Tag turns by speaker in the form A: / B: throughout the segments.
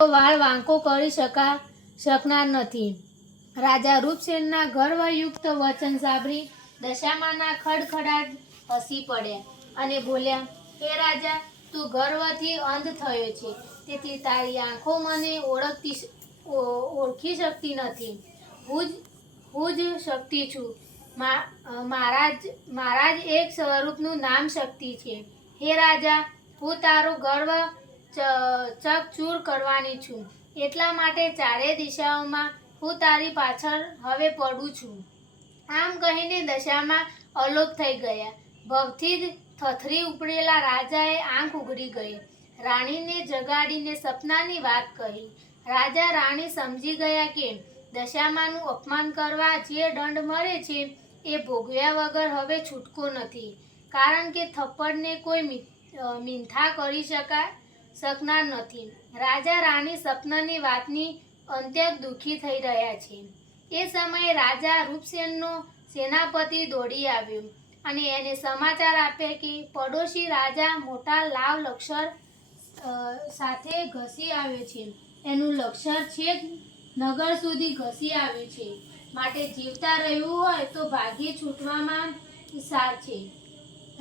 A: વાળ વાંકો કરી શકા, શકનાર નથી. રાજા રૂપસેનના ગર્વયુક્ત વચન સાંભળી દશામાના ખડખડાટ હસી પડ્યા અને બોલ્યા, હે રાજા, તું ગર્વથી અંધ થયો છે. તેથી તારી આંખો મને ઓળખતી ઓળખી શકતી નથી. હું જ હું જ શક્તિ છું. મહારાજ જ એક સ્વરૂપનું નામ શક્તિ છે. હે રાજા, હું તારું ગર્વ ચકચૂર કરવાની છું. એટલા માટે ચારે દિશાઓમાં હું તારી પાછળ હવે પડું છું. આમ કહીને દશામાં અલોપ થઈ ગયા. ભવથી જ થથરી ઉપડેલા રાજાએ આંખ ઉઘડી ગઈ. રાણીને જગાડીને સપનાની વાત કહી. રાજા રાણી સમજી ગયા કે દશામાનું અપમાન કરવા જે દંડ મળે છે એ ભોગવ્યા વગર હવે છૂટકો નથી. કારણ કે થપ્પડને કોઈ મી- અ, કરી શકાય શકનાર નથી. રાજા રાણી સપનાની વાતની અત્યંત દુઃખી થઈ રહ્યા છે. એ સમયે રાજા રૂપસેનનો સેનાપતિ દોડી આવ્યો અને એને સમાચાર આપ્યા કે પડોશી રાજા મોટા લાવ લક્ષર સાથે ઘસી આવ્યો છે. એનું લક્ષર છેક નગર સુધી ઘસી આવ્યું છે. માટે જીવતા રહેવું હોય તો ભાગી છૂટવામાં સાર છે.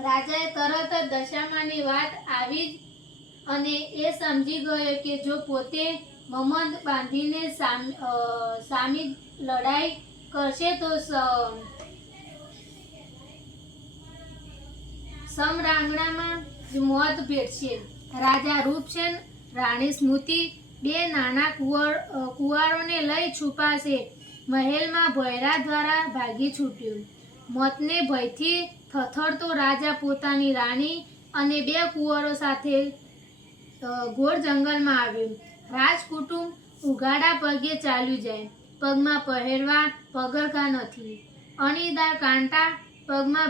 A: રાજાએ તરત જ દશામાની વાત આવી જ અને એ સમજી ગયો કે જો પોતે મમદ બાંધીને સામ- લડાઈ કરશે તો સમરાંગણામાં જ મોત ભેટશે. રાજા રૂપસેન, રાણી સ્મૃતિ બે નાના કુંવર કુવારોને લઈ છુપાશે. મહેલમાં ભયરા દ્વારા ભાગી છૂટ્યું. મોતને ભયથી થથડતો રાજા પોતાની રાણી અને બે કુંવરો સાથે ઘોર જંગલમાં આવ્યું. રાજકુટુંબ ઉઘાડા પગે ચાલ્યું જાય. પગમાં પહેરવા પગરખા નથી. અણીદાર કાંટા પગમાં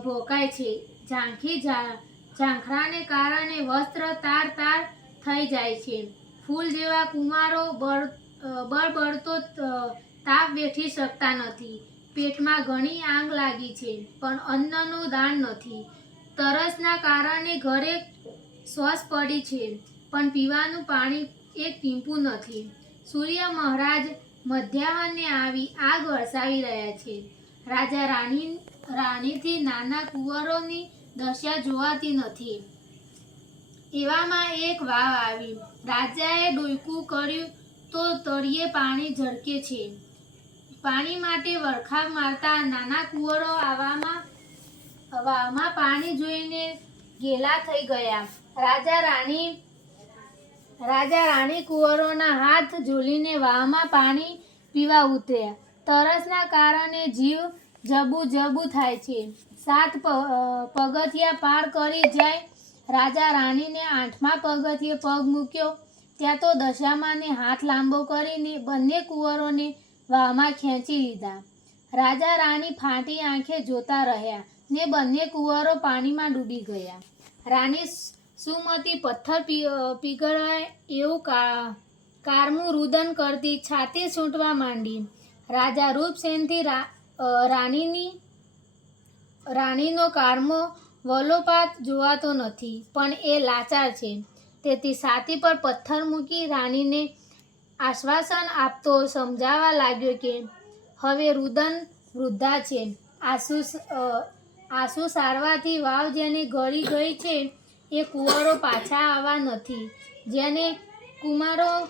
A: ભોકાય છે. ઝાંખી ઝાંખરાને કારણે વસ્ત્ર તાર તાર થઈ જાય છે. ફૂલ જેવા કુમારો બળ અ, બળબડતો તાપ વેઠી શકતા નથી. પેટમાં ઘણી આંગ લાગી છે પણ અન્નનું દાન નથી. તરસના કારણે ઘરે શ્વાસ પડી છે, પણ પીવાનું પાણી એક ટીમ્પું નથી. સૂર્ય મહારાજ મધ્યાહને આવી આગ વરસાવી રહ્યા છે. રાજા રાણી, રાણીથી નાના કુંવરોની દશા જોવાતી નથી. એવામાં એક વાવ આવી. રાજાએ ડોયકું કર્યું તો તળિયે પાણી ઝળકે છે. પાણી માટે વરખા મારતા નાના કુંવરો આવામાં, વાવમાં પાણી જોઈને ઘેલા થઈ ગયા. રાજા રાણી રાજા રાણી કુંવરોના હાથ ઝૂલીને વાહમાં પાણી પીવા ઉતર્યા. તરસના કારણે જીવ જબુ જબુ થાય છે. સાત પગથિયા પાર કરી જાય રાજા રાણીને આઠમા પગથિયે પગ મૂક્યો. ત્યાં તો દશામાને હાથ લાંબો કરીને બંને કુંવરોને વાહમાં ખેંચી લીધા. રાજા રાણી ફાટી આંખે જોતા રહ્યા. ને બંને કુંવરો પાણીમાં ડૂબી ગયા. રાણી સુમતી પથ્થર પીગળાય એવું કારમું રુદન કરતી છાતી છૂંટવા માંડી. રાજા રૂપસેનથી રાણીની રાણીનો કારમો વલોપાત જોવાતો નથી પણ એ લાચાર છે. તેથી છાતી પર પથ્થર મૂકી રાણીને આશ્વાસન આપતો સમજાવવા લાગ્યો કે હવે રુદન વૃદ્ધા છે. અ, આંસુ સારવાથી વાવ જેને ગળી ગઈ છે, એ કુંવરો પાછા આવવા નથી. જેને કુમારો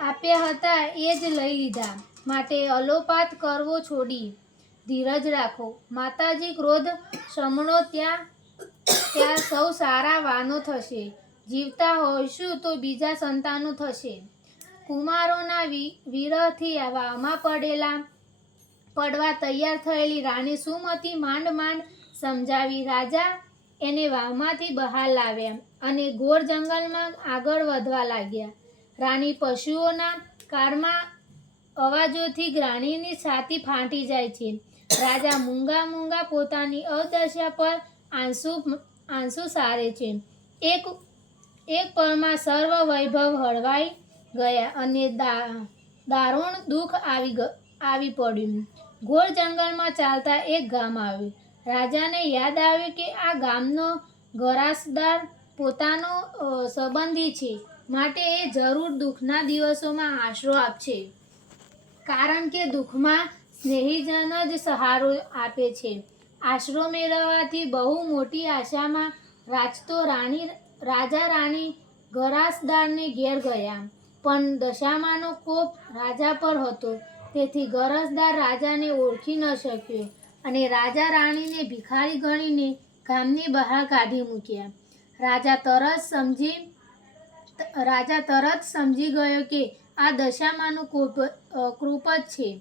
A: આપ્યા હતા, એ જ લઈ લીધા. માટે અલોપાત કરવો છોડી ધીરજ રાખો. માતાજી ક્રોધ શમણો ત્યાં ત્યાં સૌ સારા વાનો થશે. જીવતા હોઈશું તો બીજા સંતાનો થશે. કુમારોના વિરહથી આવામાં પડેલા, પડવા તૈયાર થયેલી રાણી સુમતી માંડ માંડ સમજાવી રાજા એને વાવમાંથી બહાર લાવ્યા અને ઘોર જંગલમાં આગળ વધવા લાગ્યા. રાણી પશુઓના કારમાં અવાજોથી રાણીની છાતી ફાટી જાય છે. રાજા મૂંગા મૂંગા પોતાની અદશા પર આંસુ આંસુ સારે છે. એક એક પળમાં સર્વ વૈભવ હળવાઈ ગયા અને દારૂણ દુઃખ આવી આવી પડ્યું. ઘોર જંગલમાં ચાલતા એક ગામ આવ્યું. રાજાને યાદ આવ્યું કે આ ગામનો ગરાસદાર પોતાનો સંબંધી છે. માટે એ જરૂર દુઃખના દિવસોમાં આશરો આપશે. કારણ કે દુઃખમાં સ્નેહીજન જ સહારો આપે છે. આશરો મેળવવાથી બહુ મોટી આશામાં રાજતો રાણી, રાજા રાણી ગરાસદારને ઘેર ગયા. પણ દશામાનો કોપ રાજા પર હતો. તેથી ગરજદાર રાજાને ઓળખી ન શક્યો. અને રાજા રાણીને ભિખારી ગણીને ગામની બહાર કાઢી મૂક્યા. રાજા તરત સમજી, રાજા તરત સમજી ગયો કે આ દશામાનું કોપ કૃપ જ છે.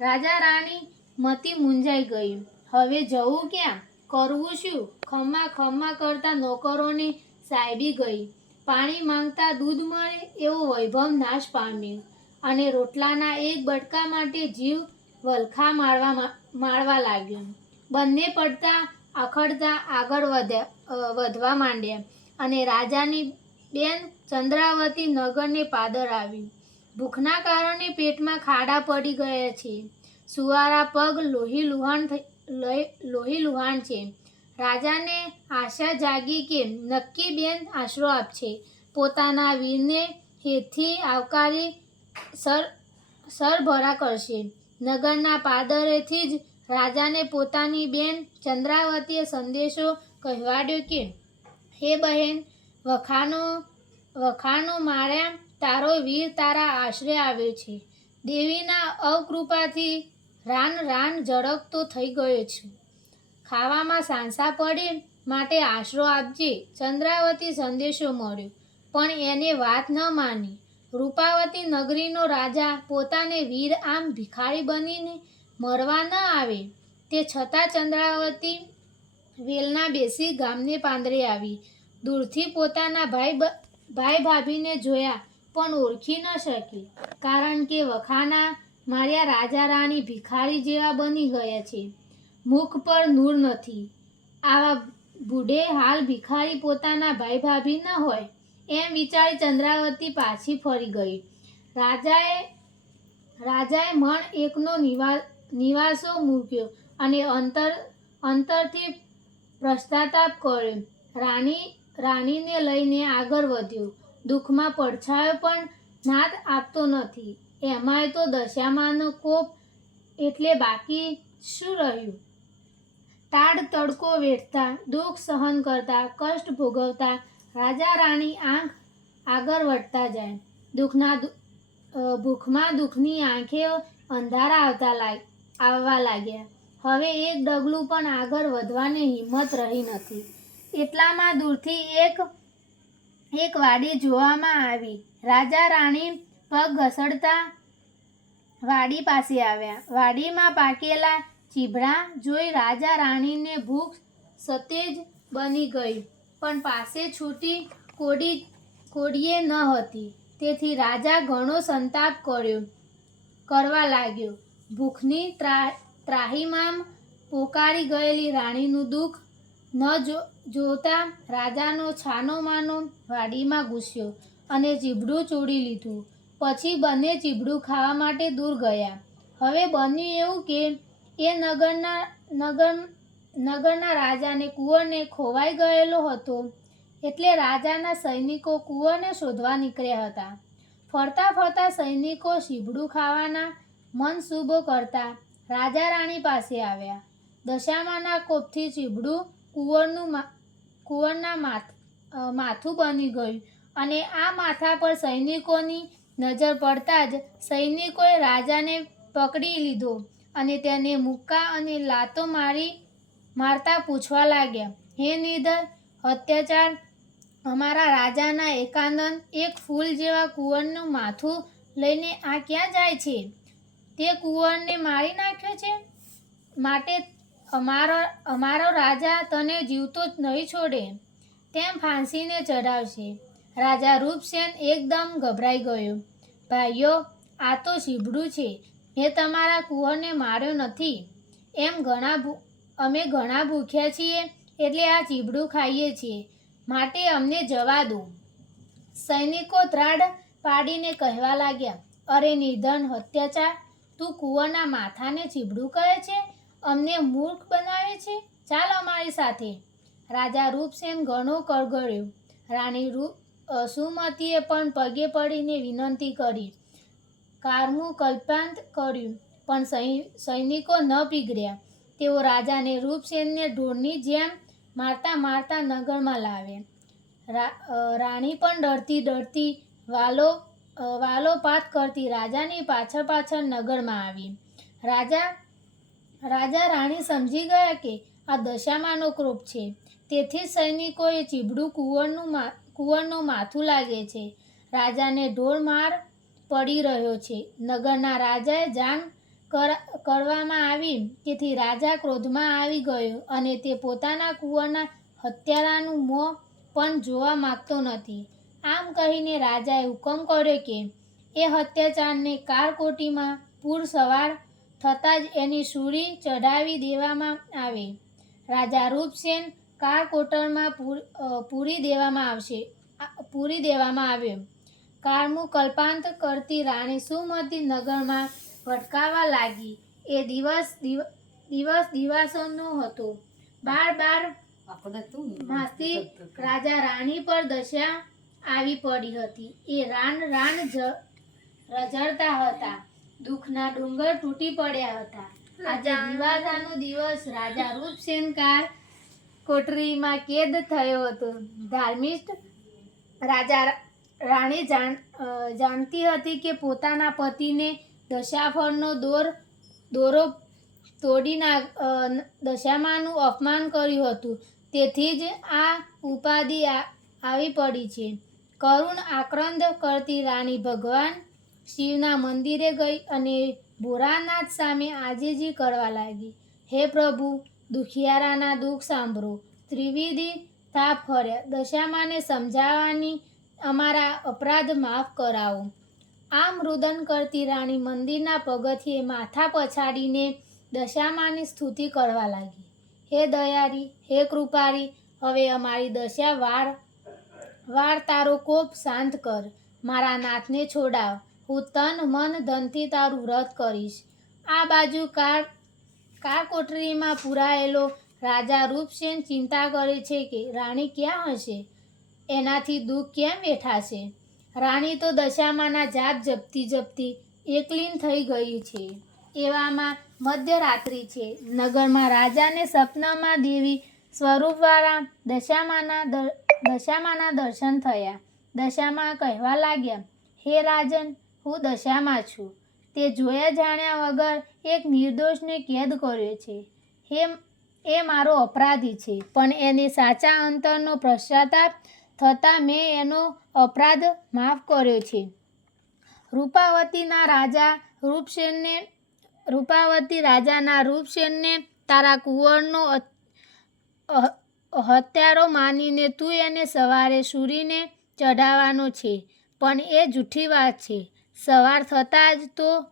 A: રાજા રાણી મતી મૂંઝાઈ ગઈ. હવે જવું ક્યાં? કરવું શું? ખમ્મા ખમ્મા કરતા નોકરોને સાહેબી ગઈ. પાણી માંગતા દૂધ મળે એવો વૈભવ નાશ પામ્યો. અને રોટલાના એક બટકા માટે જીવ વલખા માળવા માળવા લાગ્યું. બંને પડતા અખડતા આગળ વધ્યા વધવા માંડ્યા અને રાજાની બેન ચંદ્રાવતી નગરને પાદર આવી. ભૂખના કારણે પેટમાં ખાડા પડી ગયા છે. સુવારા પગ લોહી લુહાણ લોહી- લોહી લુહાણ છે. રાજાને આશા જાગી કે નક્કી બેન આશરો આપશે. પોતાના વીરને હેતથી આવકારી સર, સરભરા કરશે. નગરના પાદરેથી જ રાજાને પોતાની બેન ચંદ્રાવતીએ સંદેશો કહેવાડ્યો કે, હે બહેન વખાનો વખાનો માર્યા તારો વીર તારા આશરે આવ્યો છે. દેવીના અવકૃપાથી રાન રાન ઝળકતો થઈ ગયો છું. ખાવામાં સાંસા પડે માટે આશરો આપજે. ચંદ્રાવતી સંદેશો મળ્યો, પણ એને વાત ન માની. રૂપાવતી નગરીનો રાજા પોતાને વીર આમ ભિખારી બનીને મરવા ન આવે. તે છતાં ચંદ્રાવતી વેલના બેસી ગામને પાંદરે આવી. દૂરથી પોતાના ભાઈ ભાઈ ભાભીને જોયા, પણ ઓળખી ન શકી. કારણ કે વખાના માર્યા રાજા રાણી ભિખારી જેવા બની ગયા છે. મુખ પર નૂર નથી. આવા બુઢે હાલ ભિખારી પોતાના ભાઈ ભાભી ન હોય. એમ વિચારી ચંદ્રાવતી પાછી ફરી ગઈ. રાજાએ રાજાએ મણ એકનો નિવા, નિવાસો મૂક્યો અને અંતર, અંતરથી પ્રસ્તાતાપ કર્યો. રાણી, રાણીને લઈને આગળ વધ્યો. દુઃખમાં પડછાયો પણ નાદ આપતો નથી. એમાંય તો દશામાનો કોપ એટલે બાકી શું રહ્યું? તાડ તડકો વેઠતા, દુઃખ સહન કરતા, કષ્ટ ભોગવતા રાજા રાણી આંખ આગળ વધતા જાય. દુઃખના ભૂખમાં દુઃખની આંખે અંધારા આવતા લાગ, આવવા લાગ્યા. હવે એક ડગલું પણ આગળ વધવાની હિંમત રહી નથી. એટલામાં દૂરથી એક એક વાડી જોવામાં આવી. રાજા રાણી પગ ઘસડતા વાડી પાસે આવ્યા. વાડીમાં પાકેલા ચીભડા જોઈ રાજા રાણીને ભૂખ સતેજ બની ગઈ. પણ પાસે છૂટી કોડી, કોડીએ ન હતી. તેથી રાજા ઘણો સંતાપ કર્યો, કરવા લાગ્યો. ભૂખની ત્રા, ત્રાહીમામ પોકારી ગયેલી રાણીનું દુઃખ ન જો, જોતા રાજાનો છાનો માનો વાડીમાં ઘૂસ્યો અને ચીબડું ચોડી લીધું. પછી બંને ચીબડું ખાવા માટે દૂર ગયા. હવે બન્યું એવું કે એ નગરના, નગર નગરના રાજાને કુંવરને ખોવાઈ ગયેલો હતો એટલે રાજાના સૈનિકો કુંવરને શોધવા નીકળ્યા હતા. ફરતા ફરતા સૈનિકો શીબડું ખાવાના મનસૂબો કરતા રાજા રાણી પાસે આવ્યા. દશામાના કોપથી ચીબડું કુંવરનું કુંવરના માથ માથું બની ગયું અને આ માથા પર સૈનિકોની નજર પડતા જ સૈનિકોએ રાજાને પકડી લીધો અને તેને મુક્કા અને લાતો મારી મારતા પૂછવા લાગ્યા, હે નિધર અત્યાચાર અમારા રાજાના એકાનંદ એક ફૂલ જેવા કુંવરનું માથું લઈને આ ક્યાં જાય છે? તે કુંવરને મારી નાખ્યો છે? માટે અમારો અમારો રાજા તને જીવતો જ નહીં છોડે. તેમ ફાંસીને ચઢાવશે. રાજા રૂપસેન એકદમ ગભરાઈ ગયો, ભાઈઓ, આ તો શીબડું છે. મેં તમારા કુંવરને માર્યો નથી. એમ ઘણા અમે ઘણા ભૂખ્યા છીએ એટલે આ ચીબડું ખાઈએ છીએ. માટે અમને જવા દો. સૈનિકો ત્રાડ પાડીને કહેવા લાગ્યા, અરે નિર્ધન અત્યાચાર તું કૂવાના માથાને ચીબડું કહે છે? અમને મૂર્ખ બનાવે છે? ચાલ અમારી સાથે. રાજા રૂપસેન ઘણો કરગળ્યો રાણી રૂપ સુમતીએ પણ પગે પડીને વિનંતી કરી. કારમું કલ્પાંત કર્યું, પણ સૈનિકો ન પીગળ્યા. તેઓ રાજાને રૂપસેનને ઢોરની જેમ મારતા મારતા નગરમાં લાવ્યા રાણી પણ ડરતી ડરતી વાલો વાલો પાત કરતી રાજાની પાછળ પાછળ નગરમાં આવી. રાજા રાજા રાણી સમજી ગયા કે આ દશામાનો ક્રોપ છે. તેથી સૈનિકોએ ચીબડું કુંવરનું કુંવરનું માથું લાગે છે. રાજાને ઢોર માર પડી રહ્યો છે. નગરના રાજાએ જાણ કરવામાં આવી તેથી રાજા ક્રોધમાં આવી ગયો અને તે પોતાના કુંવરના હત્યારાનું મોં પણ જોવા માંગતો નથી. આમ કહીને રાજાએ હુકમ કર્યો કે એ હત્યાચારને કારકોટીમાં પૂર સવાર થતાં જ એની સૂરી ચઢાવી દેવામાં આવે. રાજા રૂપસેન કારકોટરમાં પૂર- દેવામાં આવશે પૂરી દેવામાં આવ્યો. કારમું કલ્પાંત કરતી રાણી સુમતી નગરમાં ભટકાવા લાગી. એ દિવસ દિવસ દિવાસોનો હતો. બાર બાર માસથી રાજા રાણી પર દશા આવી પડી હતી. એ રાન રાન રજળતા હતા. દુઃખના ડુંગર તૂટી પડ્યા હતા. આજે દિવાસાનો દિવસ રાજા રૂપસેનકાર કોટરીમાં કેદ થયો હતો. ધાર્મિષ્ઠ રાજા રાણી જાણ જાણતી હતી કે પોતાના પતિને દશાફળનો દોર, દોરો તોડી ના દશામાનું અપમાન કર્યું હતું. તેથી જ આ ઉપાધિ આવી પડી છે. કરુણ આક્રંદ કરતી રાણી ભગવાન શિવના મંદિરે ગઈ અને ભોરાનાથ સામે આજીજી કરવા લાગી. હે પ્રભુ, દુખિયારાના દુઃખ સાંભળો. ત્રિવિધી તાપ ફર્યા. દશામાને સમજાવવાની અમારા અપરાધ માફ કરાવો. આમ રુદન કરતી રાણી મંદિરના પગથિયે માથા પછાડીને દશામાની સ્તુતિ કરવા લાગી. હે દયારી, હે કૃપારી, હવે અમારી દશા વાર વાર તારો કોપ શાંત કર. મારા નાથને છોડાવ. હું તન, મન, ધનથી તારું વ્રત કરીશ. આ બાજુ કાર કાર કોઠરીમાં પુરાયેલો રાજા રૂપસેન ચિંતા કરે છે કે રાણી ક્યાં હશે? એનાથી દુઃખ કેમ વેઠાશે? રાણી તો દશામાના જાત જપતી જપતી એકલીન થઈ ગઈ છે. એવામાં મધ્યરાત્રિ છે. નગરમાં રાજાને સપનામાં દેવી સ્વરૂપવાળા દશામાના દશામાના દર્શન થયા. દશામાં કહેવા લાગ્યા, હે રાજન, હું દશામાં છું. તે જોયા જાણ્યા વગર એક નિર્દોષને કેદ કર્યો છે. હે, એ મારો અપરાધી છે. પણ એને સાચા અંતરનો પશ્ચાતાપ થતાં મેં એનો અપરાધ માફ કર્યો છે. રૂપાવતીના રાજા રૂપસેનને, રૂપાવતી રાજાના રૂપસેનને તારા કુંવરનો હત્યારો માનીને તું એને સવારે સૂરીને ચઢાવવાનો છે. પણ એ જૂઠી વાત છે. સવાર થતાં જ તો,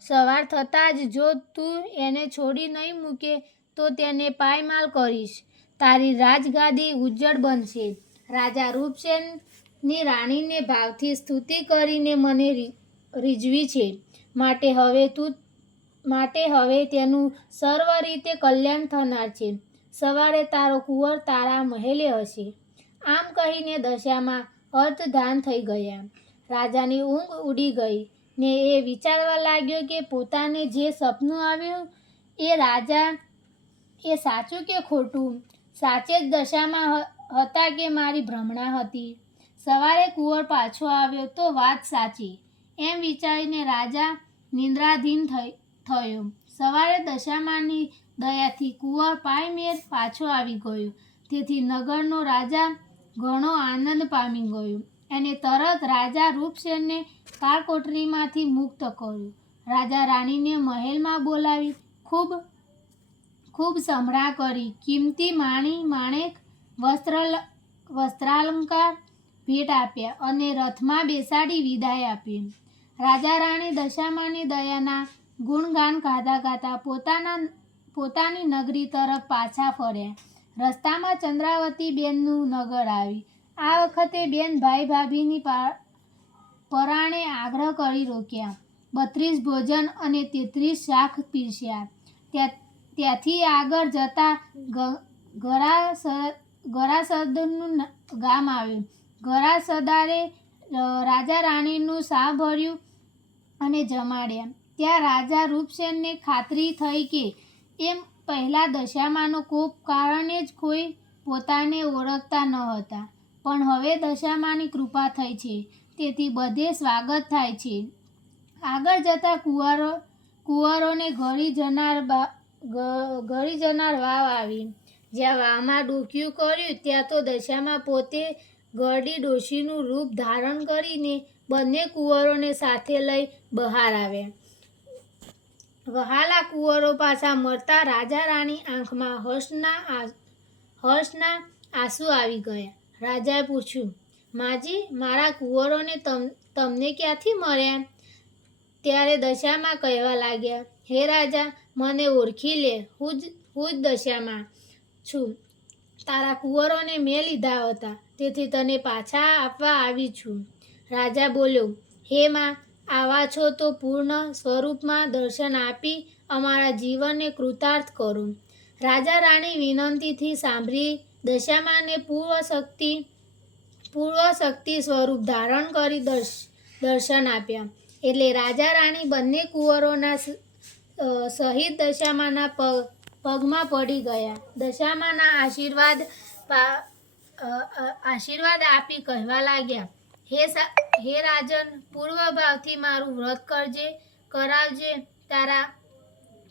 A: સવાર થતાં જ જો તું એને છોડી નહીં મૂકે તો તેને પાયમાલ કરીશ. તારી રાજગાદી ઉજ્જડ બનશે. રાજા રૂપસેનની રાણીને ભાવથી સ્તુતિ કરીને મને રીઝવી છે. માટે હવે તું, માટે હવે તેનું સર્વ રીતે કલ્યાણ થનાર છે. સવારે તારો કુંવર તારા મહેલે હશે. આમ કહીને દશામાં અર્થધાન થઈ ગયા. રાજાની ઊંઘ ઉડી ગઈ ને એ વિચારવા લાગ્યો કે પોતાને જે સપનું આવ્યું એ રાજા, એ સાચું કે ખોટું? સાચે જ દશામાં હતા કે મારી ભ્રમણા હતી? સવારે કુંવર પાછો આવ્યો તો વાત સાચી. એમ વિચારીને રાજા નિંદ્રાધીન થઈ, થયો. સવારે દશામાની દયાથી કુંવર પાયમેર પાછો આવી ગયો. તેથી નગરનો રાજા ઘણો આનંદ પામી ગયો એને તરત રાજા રૂપસેનને કારકોટરીમાંથી મુક્ત કર્યો. રાજા રાણીને મહેલમાં બોલાવી, ખૂબ ખૂબ સંભળા કરી. કિંમતી માણી માણેક વસ્ત્ર વસ્ત્રાલંકાર ભેટ આપ્યા અને રથમાં બેસાડી વિદાય આપી. રાજા રાણી દશામાની દયાના ગુણગાન ગાતા ગાતા પોતાના, પોતાની નગરી તરફ પાછા ફર્યા. રસ્તામાં ચંદ્રાવતી બેનનું નગર આવી. આ વખતે બેન ભાઈ ભાભીની પરાણે આગ્રહ કરી રોક્યા. બત્રીસ ભોજન અને તેત્રીસ શાક પીરસ્યા. ત્યાંથી આગળ જતા ગ- ગરાસર ગરાસરનું ન- ગામ આવ્યું. ગરાસદારે રાજા રાણીનું સા ભર્યું અને જમાડ્યા. ત્યાં રાજા રૂપસેનને ખાતરી થઈ કે એમ પહેલાં દશામાનો કોપ કારણે જ કોઈ પોતાને ઓળખતા ન હતા. પણ હવે દશામાની કૃપા થઈ છે. તેથી બધે સ્વાગત થાય છે. આગળ જતા કુંવારો, કુંવારોને ઘડી જનાર ઘડી જનાર વાવ આવી. જ્યાં વામાં ડૂક્યું કર્યું, ત્યાં તો દશામાં પોતે ગરડી ડોશીનું રૂપ ધારણ કરીને બંને કુંવરોને સાથે લઈ બહાર આવ્યા. વહાલા કુંવરો પાછા મળતા રાજા રાણી આંખમાં હર્ષના હર્ષના આંસુ આવી ગયા. રાજાએ પૂછ્યું, માજી, મારા કુંવરોને તમ, તમને ક્યાંથી મળ્યા? ત્યારે દશામાં કહેવા લાગ્યા, હે રાજા, મને ઓળખી લે, હું જ હું જ દશામાં છું. તારા કુંવરોને મેં લીધા હતા, તેથી તને પાછા આપવા આવી છું. રાજા બોલ્યો, હે માં, આવા છો તો પૂર્ણ સ્વરૂપમાં દર્શન આપી અમારા જીવનને કૃતાર્થ કરો. રાજા રાણી વિનંતીથી સાંભળી દશામાને પૂર્વ શક્તિ પૂર્વ શક્તિ સ્વરૂપ ધારણ કરી દર્શ, દર્શન આપ્યા. એટલે રાજા રાણી બંને કુંવરોના સહિત દશામાના પગ પગમાં પડી ગયા. દશામાના આશીર્વાદ આશીર્વાદ આપી કહેવા લાગ્યા. હે હે રાજન પૂર્વ ભાવથી મારું વ્રત કરજે, કરાવજે, તારા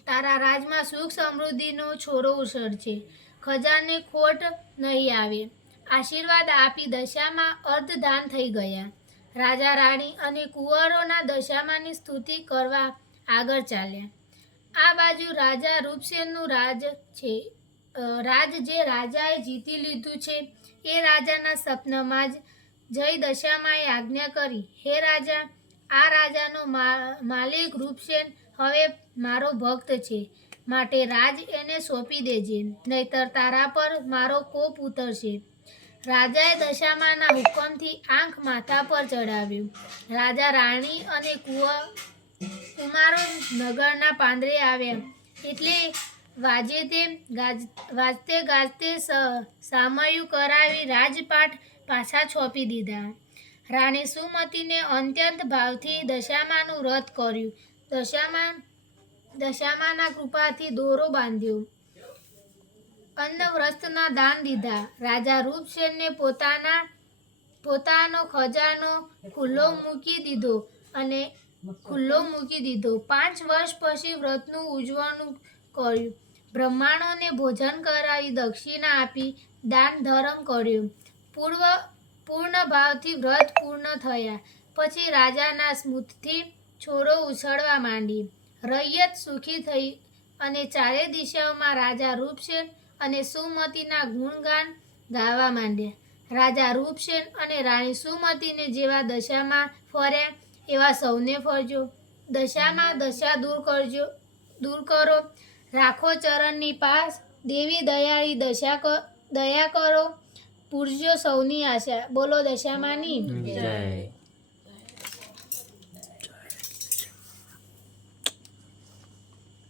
A: તારા રાજમાં સુખ સમૃદ્ધિનો છોરો ઉછળશે ખજાને ખોટ નહીં આવે. આશીર્વાદ આપી દશામાં અર્ધદાન થઈ ગયા. રાજા રાણી અને કુંવરોના દશામાની સ્તુતિ કરવા આગળ ચાલ્યા. આ બાજુ રાજા રૂપસેનનું રાજ છે. રાજ જે રાજાએ જીતી લીધું છે, એ રાજાના સપનામાં જ જય દશામાએ આજ્ઞા કરી, હે રાજા, આ રાજાનો માલિક રૂપસેન હવે મારો ભક્ત છે, માટે રાજ એને સોંપી દેજે, નહીતર તારા પર મારો કોપ ઉતરશે. રાજાએ દશામાના હુકમથી આંખ માથા પર ચડાવ્યું રાજા રાણી અને કુંવર કુમારો નગરના પાંદરે આવ્યા એટલે વાજે તે વાજતે ગાજતે સામયું કરાવી રાજપાટ પાછા છોપી દીધા. રાણી સુમતીને અત્યંત ભાવથી દશામાનું વ્રત કર્યું. દશામાન, દશામાના કૃપાથી દોરો બાંધ્યો. અન્ન વસ્ત્રના દાન દીધા. રાજા રૂપસેનને પોતાના, પોતાનો ખજાનો ખુલ્લો મૂકી દીધો અને ખુલ્લો મૂકી દીધો. પાંચ વર્ષ પછી વ્રતનું ઉજવણું કર્યું. બ્રહ્માણોને ભોજન કરાવી દક્ષિણા આપી દાન ધર્મ કર્યું. પૂર્વ પૂર્ણ ભાવથી વ્રત પૂર્ણ થયા. પછી રાજાના સ્મૃતથી છોરો ઉછળવા માંડી. રૈયત સુખી થઈ અને ચારે દિશાઓમાં રાજા રૂપસેન અને સુમતીના ગુણગાન ગાવા માંડ્યા. રાજા રૂપસેન અને રાણી સુમતીને જેવા દશામાં ફર્યા એવા સૌને ફરજો. દશામાં દશા દૂર કરજો. દૂર કરો. રાખો ચરણની પાસ. દેવી દયાળી દશા દયા કરો. પૂરજો સૌની આશા. બોલો દશામાની.
B: જય.